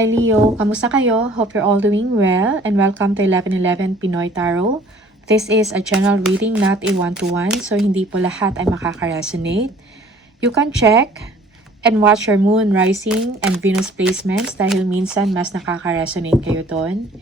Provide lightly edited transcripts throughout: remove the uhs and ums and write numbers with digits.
Hi Leo, kamusta kayo? Hope you're all doing well and welcome to 1111 Pinoy Tarot. This is a general reading, not a one-to-one, so hindi po lahat ay makaka-resonate. You can check and watch your moon, rising, and Venus placements dahil minsan mas nakaka-resonate kayo doon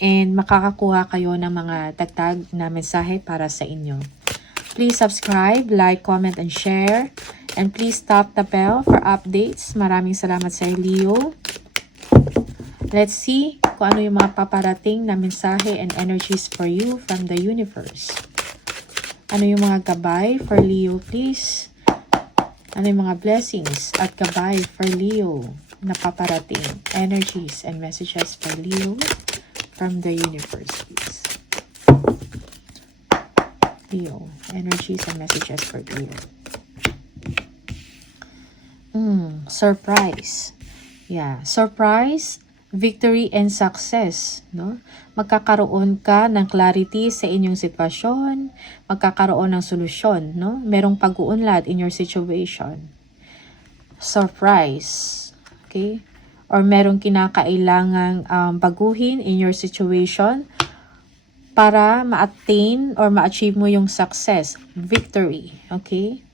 and makakakuha kayo ng mga dagdag na mensahe para sa inyo. Please subscribe, like, comment, and share. And please tap the bell for updates. Maraming salamat sa Leo. Let's see kung ano yung mga paparating na mensahe and energies for you from the universe. Ano yung mga gabay for Leo, please? Ano yung mga blessings at gabay for Leo na paparating? Energies and messages for Leo from the universe, please. Leo, energies and messages for Leo. Surprise. Yeah, surprise, victory, and success, no? Magkakaroon ka ng clarity sa inyong sitwasyon, magkakaroon ng solusyon, no? Merong pag-uunlad in your situation. Surprise, okay? Or merong kinakailangang baguhin in your situation para ma-attain or ma-achieve mo yung success, victory, okay?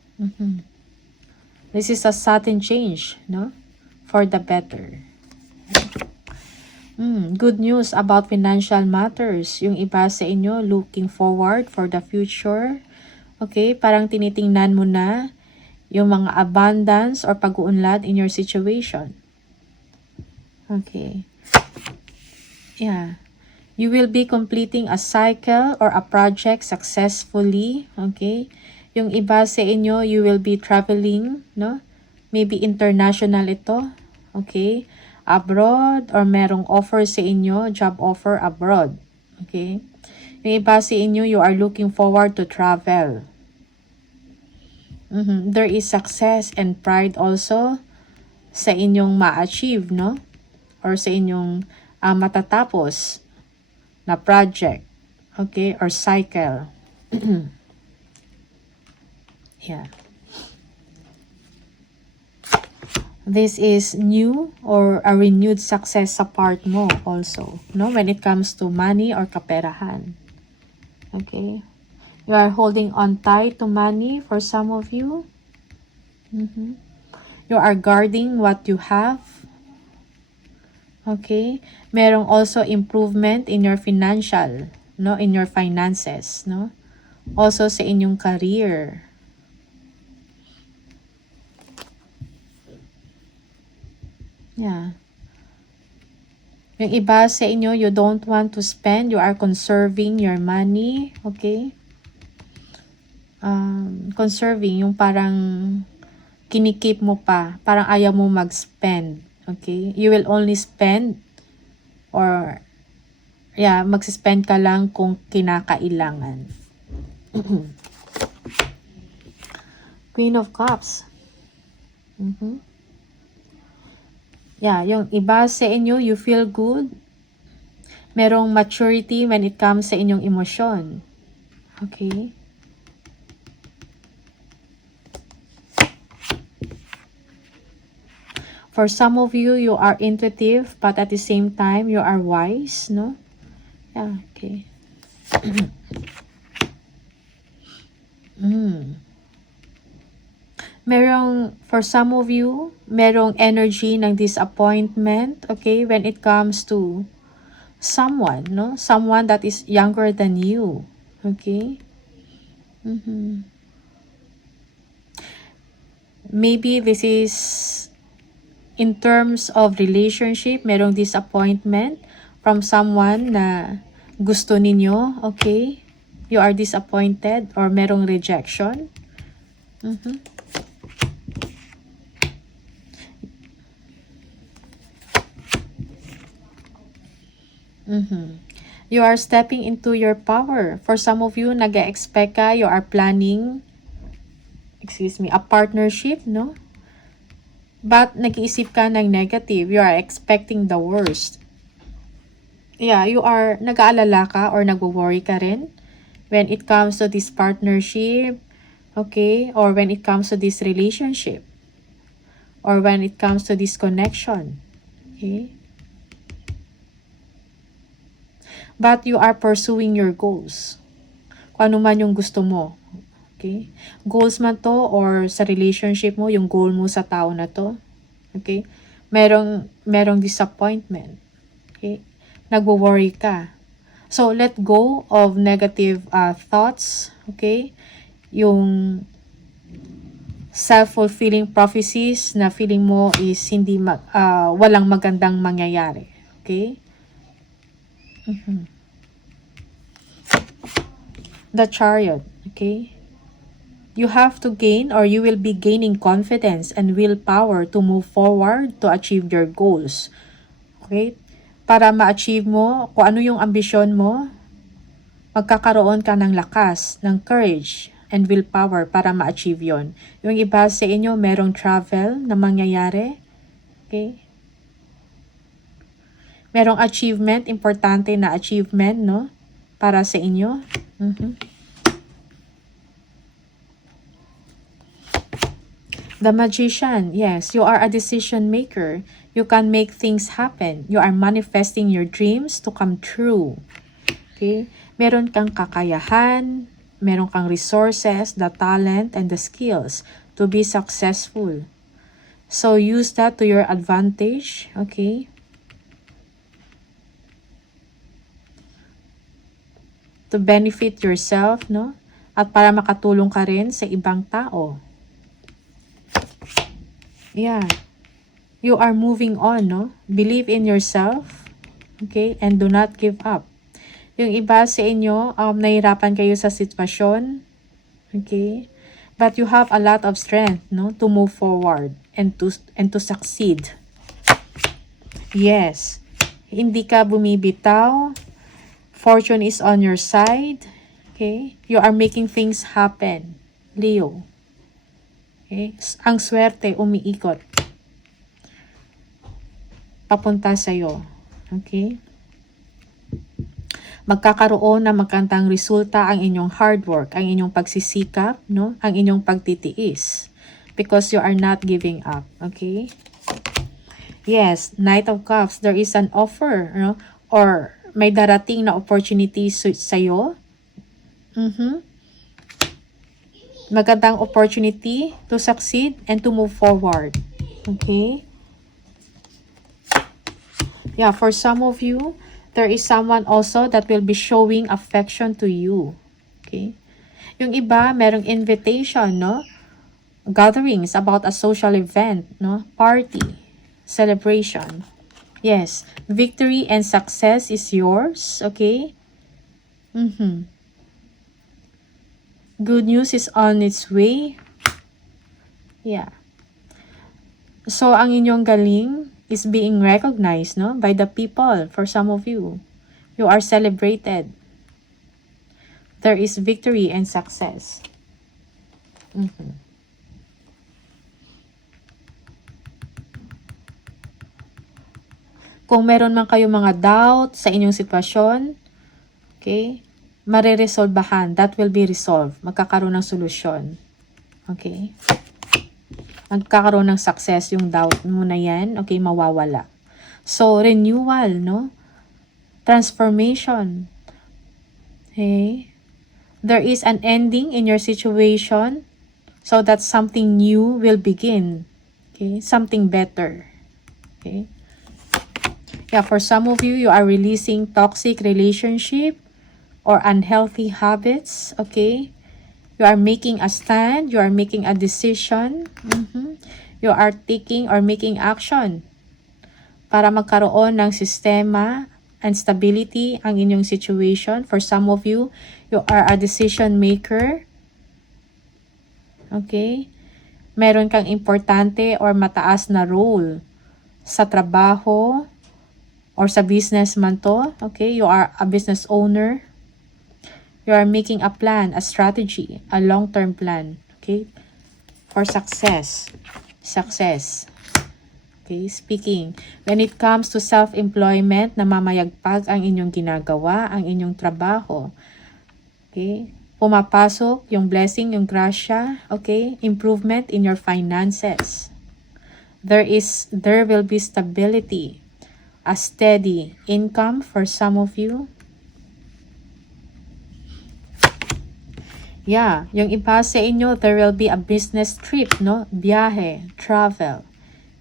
This is a sudden change, no? For the better. Good news about financial matters. Yung iba sa inyo looking forward for the future. Okay? Parang tinitingnan mo na yung mga abundance or pag-uunlad in your situation. Okay. Yeah. You will be completing a cycle or a project successfully. Okay? Yung iba sa inyo, you will be traveling, no? Maybe international ito. Okay? Abroad or merong offer sa inyo, job offer abroad. Okay? Yung iba sa inyo, you are looking forward to travel. There is success and pride also sa inyong ma-achieve, no? Or sa inyong matatapos na project. Okay? Or cycle. Yeah. This is new or a renewed success sa part mo also, no? When it comes to money or kaperahan. Okay? You are holding on tight to money for some of you. You are guarding what you have. Okay? Merong also improvement in your financial, no? In your finances, no? Also sa inyong career. Yeah. Yung iba sa inyo, you don't want to spend, you are conserving your money, okay? Conserving, yung parang kinikip mo pa, parang ayaw mo mag-spend, okay? You will only spend or, yeah, mag-spend ka lang kung kinakailangan. Queen of Cups. Yeah, yung iba sa inyo, you feel good. Merong maturity when it comes sa inyong emosyon. Okay? For some of you, you are intuitive, but at the same time, you are wise, no? Yeah, okay. Merong, for some of you, merong energy ng disappointment, okay, when it comes to someone, no? Someone that is younger than you, okay? Maybe this is in terms of relationship, merong disappointment from someone na gusto ninyo, okay? You are disappointed or merong rejection. You are stepping into your power. For some of you, nag-expect ka, you are planning, a partnership, no? But nag-iisip ka ng negative. You are expecting the worst. Yeah, you are, nag-aalala ka or nag-worry ka rin when it comes to this partnership, okay? Or when it comes to this relationship. Or when it comes to this connection. Okay? But you are pursuing your goals. Kung ano man yung gusto mo. Okay? Goals man to or sa relationship mo, yung goal mo sa tao na to. Okay? Merong disappointment. Okay? Nagwo-worry ka. So, let go of negative thoughts. Okay? Yung self-fulfilling prophecies na feeling mo is walang magandang mangyayari. Okay? The Chariot. Okay? You have to gain or you will be gaining confidence and willpower to move forward to achieve your goals. Okay? Para ma-achieve mo kung ano yung ambisyon mo, magkakaroon ka ng lakas, ng courage, and willpower para ma-achieve yon. Yung iba sa inyo, merong travel na mangyayari. Okay? Merong achievement, importante na achievement, no? Para sa inyo. The Magician, yes, you are a decision maker. You can make things happen. You are manifesting your dreams to come true. Okay? Meron kang kakayahan, meron kang resources, the talent, and the skills to be successful. So, use that to your advantage. Okay? To benefit yourself, no? At para makatulong ka rin sa ibang tao. Yeah. You are moving on, no? Believe in yourself. Okay? And do not give up. Yung iba sa inyo, nahirapan kayo sa sitwasyon. Okay? But you have a lot of strength, no? To move forward and to succeed. Yes. Hindi ka bumibitaw. Fortune is on your side. Okay? You are making things happen. Leo. Okay? Ang swerte umiikot papunta sa'yo. Okay? Magkakaroon ng magandang resulta ang inyong hard work, ang inyong pagsisikap, no? Ang inyong pagtitiis. Because you are not giving up. Okay? Yes, Knight of Cups, there is an offer, no? Or may darating na opportunity sa'yo. Magandang opportunity to succeed and to move forward. Okay? Yeah, for some of you, there is someone also that will be showing affection to you. Okay? Yung iba, merong invitation, no? Gatherings about a social event, no? Party, celebration. Yes, victory and success is yours. Okay? Good news is on its way. Yeah. So, ang inyong galing is being recognized, no, by the people. For some of you, you are celebrated. There is victory and success. Kung meron man kayo mga doubt sa inyong sitwasyon, okay, mareresolbahan. That will be resolved. Magkakaroon ng solusyon. Okay? Magkakaroon ng success yung doubt mo na yan, okay, mawawala. So, renewal, no? Transformation. Okay? There is an ending in your situation so that something new will begin. Okay? Something better. Okay? Yeah, for some of you, you are releasing toxic relationship or unhealthy habits. Okay? You are making a stand. You are making a decision. You are taking or making action para magkaroon ng sistema and stability ang inyong situation. For some of you, you are a decision maker. Okay? Meron kang importante or mataas na role sa trabaho or sa business man to. Okay? You are a business owner. You are making a plan, a strategy, a long-term plan, okay, for success. Success. Okay, speaking. When it comes to self-employment, namamayagpag ang inyong ginagawa, ang inyong trabaho. Okay, pumapasok yung blessing, yung grasya, okay, improvement in your finances. There will be stability, a steady income for some of you. Yeah, yung iba sa inyo, there will be a business trip, no? Biyahe, travel.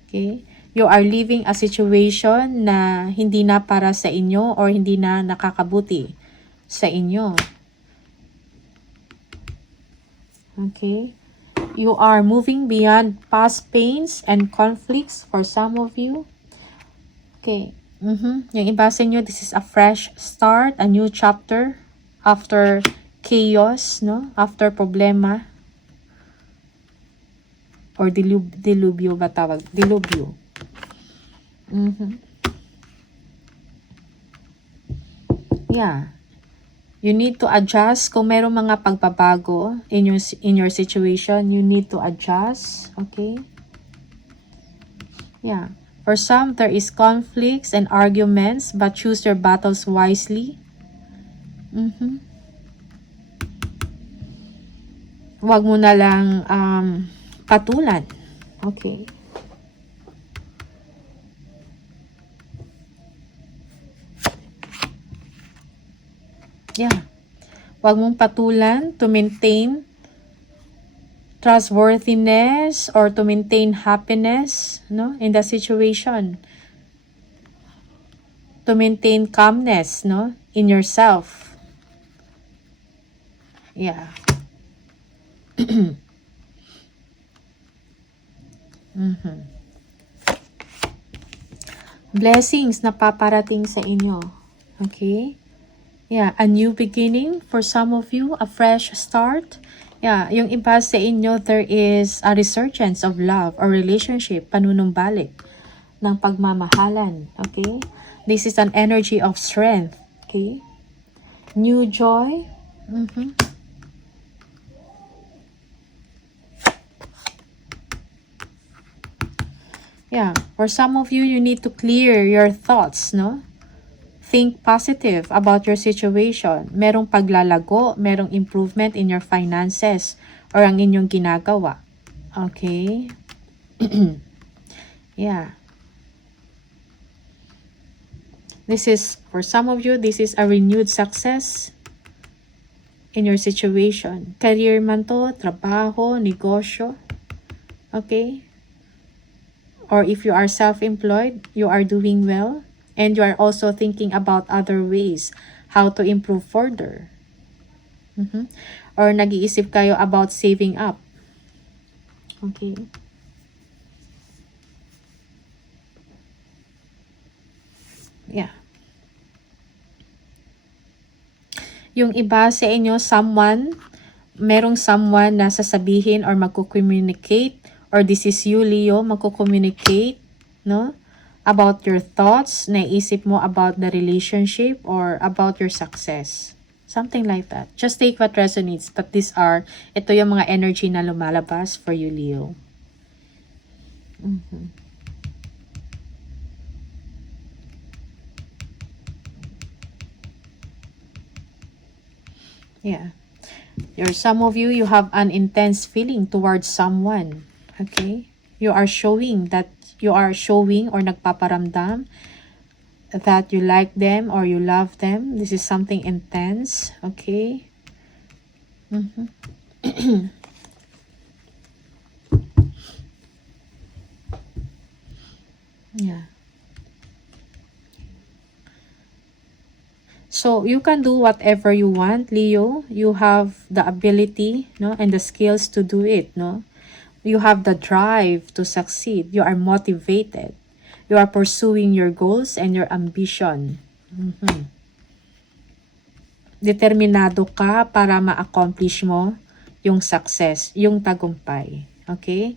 Okay? You are living a situation na hindi na para sa inyo or hindi na nakakabuti sa inyo. Okay? You are moving beyond past pains and conflicts for some of you. Okay. Yung iba sa inyo, this is a fresh start, a new chapter after chaos, no? After problema. Or dilubyo ba tawag? Dilubyo. Yeah. You need to adjust. Kung merong mga pagbabago in your situation, you need to adjust. Okay? Yeah. For some, there is conflicts and arguments, but choose your battles wisely. Huwag mo na lang patulan. Okay. Yeah. Huwag mong patulan to maintain trustworthiness or to maintain happiness, no, in the situation. To maintain calmness, no, in yourself. Yeah. Blessings na paparating sa inyo. Okay? Yeah, a new beginning for some of you, a fresh start. Yeah, yung iba sa inyo, there is a resurgence of love or relationship, panunumbalik ng pagmamahalan. Okay? This is an energy of strength. Okay? New joy. Yeah, for some of you, you need to clear your thoughts, no? Think positive about your situation. Merong paglalago, merong improvement in your finances or ang inyong ginagawa. Okay? Yeah. This is, for some of you, this is a renewed success in your situation. Career man to, trabaho, negosyo. Okay? Or if you are self-employed, you are doing well. And you are also thinking about other ways how to improve further. Or nag-iisip kayo about saving up. Okay. Yeah. Yung iba sa inyo, merong someone na sasabihin or magko-communicate, or this is you, Leo, magko-communicate, no? About your thoughts, naisip mo about the relationship or about your success. Something like that. Just take what resonates. But ito yung mga energy na lumalabas for you, Leo. Yeah. Some of you have an intense feeling towards someone. Okay? You are showing or nagpaparamdam that you like them or you love them. This is something intense. Okay? Yeah. So, you can do whatever you want, Leo. You have the ability, no, and the skills to do it, no? You have the drive to succeed. You are motivated. You are pursuing your goals and your ambition. Determinado ka para ma-accomplish mo yung success, yung tagumpay. Okay?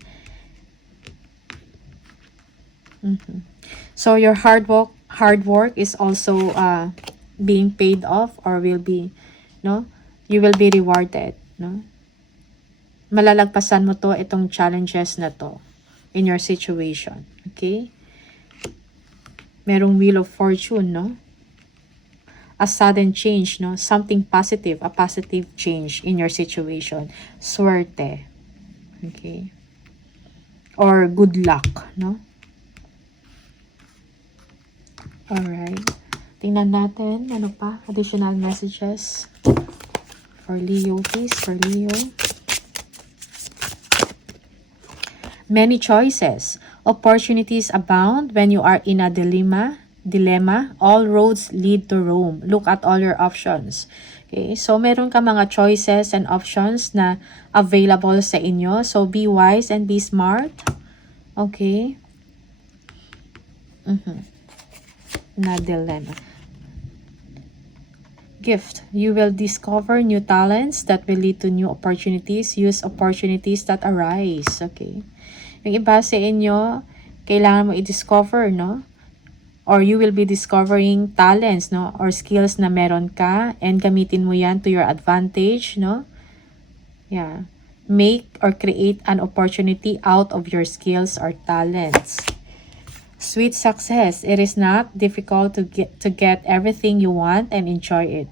So, your hard work is also being paid off or will be, no? You will be rewarded, no? Malalagpasan mo to, itong challenges na to in your situation. Okay? Merong wheel of fortune, no? A sudden change, no? Something positive, a positive change in your situation. Swerte. Okay? Or good luck, no? Alright. Tingnan natin, ano pa? Additional messages for For Leo, please. For Leo. Many choices. Opportunities abound when you are in a dilemma. All roads lead to Rome. Look at all your options. Okay, so meron ka mga choices and options na available sa inyo. So be wise and be smart. Okay. Na dilemma. Gift. You will discover new talents that will lead to new opportunities. Use opportunities that arise. Okay. Yung iba sa inyo, kailangan mo i-discover, no? Or you will be discovering talents, no? Or skills na meron ka and gamitin mo yan to your advantage, no? Yeah. Make or create an opportunity out of your skills or talents. Sweet success. It is not difficult to get everything you want and enjoy it.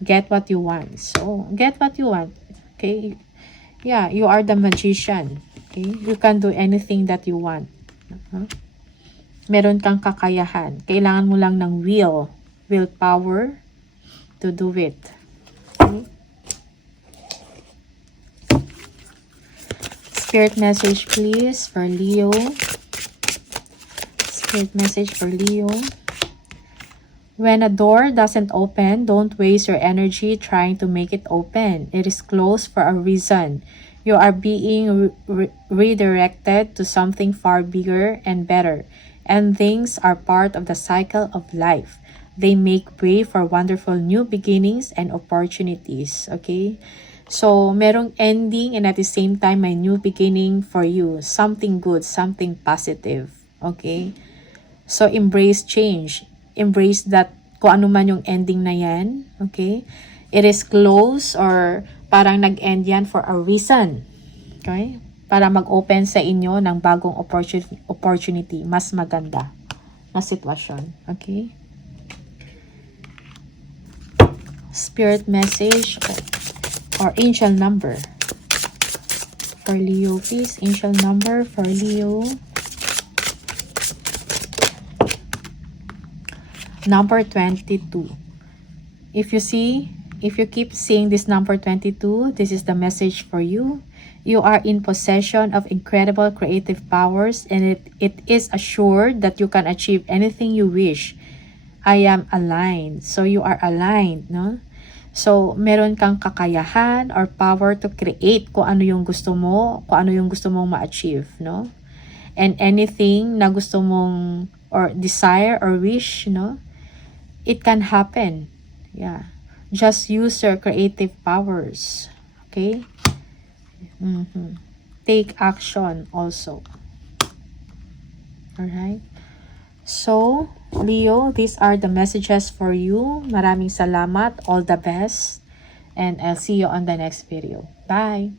Get what you want. So, get what you want. Okay? Yeah, you are the magician. Okay? You can do anything that you want. Meron kang kakayahan. Kailangan mo lang ng willpower to do it. Okay? Spirit message please for Leo. Spirit message for Leo. When a door doesn't open, don't waste your energy trying to make it open. It is closed for a reason. You are being redirected to something far bigger and better. And things are part of the cycle of life. They make way for wonderful new beginnings and opportunities. Okay? So, merong ending and at the same time, may new beginning for you. Something good, something positive. Okay? So, embrace change. Embrace that kung ano man yung ending na yan. Okay? It is close or parang nag-end yan for a reason. Okay? Para mag-open sa inyo ng bagong opportunity. Mas maganda na sitwasyon. Okay? Spirit message or angel number for Leo, please. Angel number for Leo. Number 22. If you keep seeing this number 22, this is the message for you. You are in possession of incredible creative powers and it is assured that you can achieve anything you wish. I am aligned. So you are aligned, no? So meron kang kakayahan or power to create kung ano yung gusto mo, kung ano yung gusto mong ma-achieve, no? And anything na gusto mong or desire or wish, no? It can happen. Yeah. Just use your creative powers. Okay? Take action also. Alright? So, Leo, these are the messages for you. Maraming salamat. All the best. And I'll see you on the next video. Bye!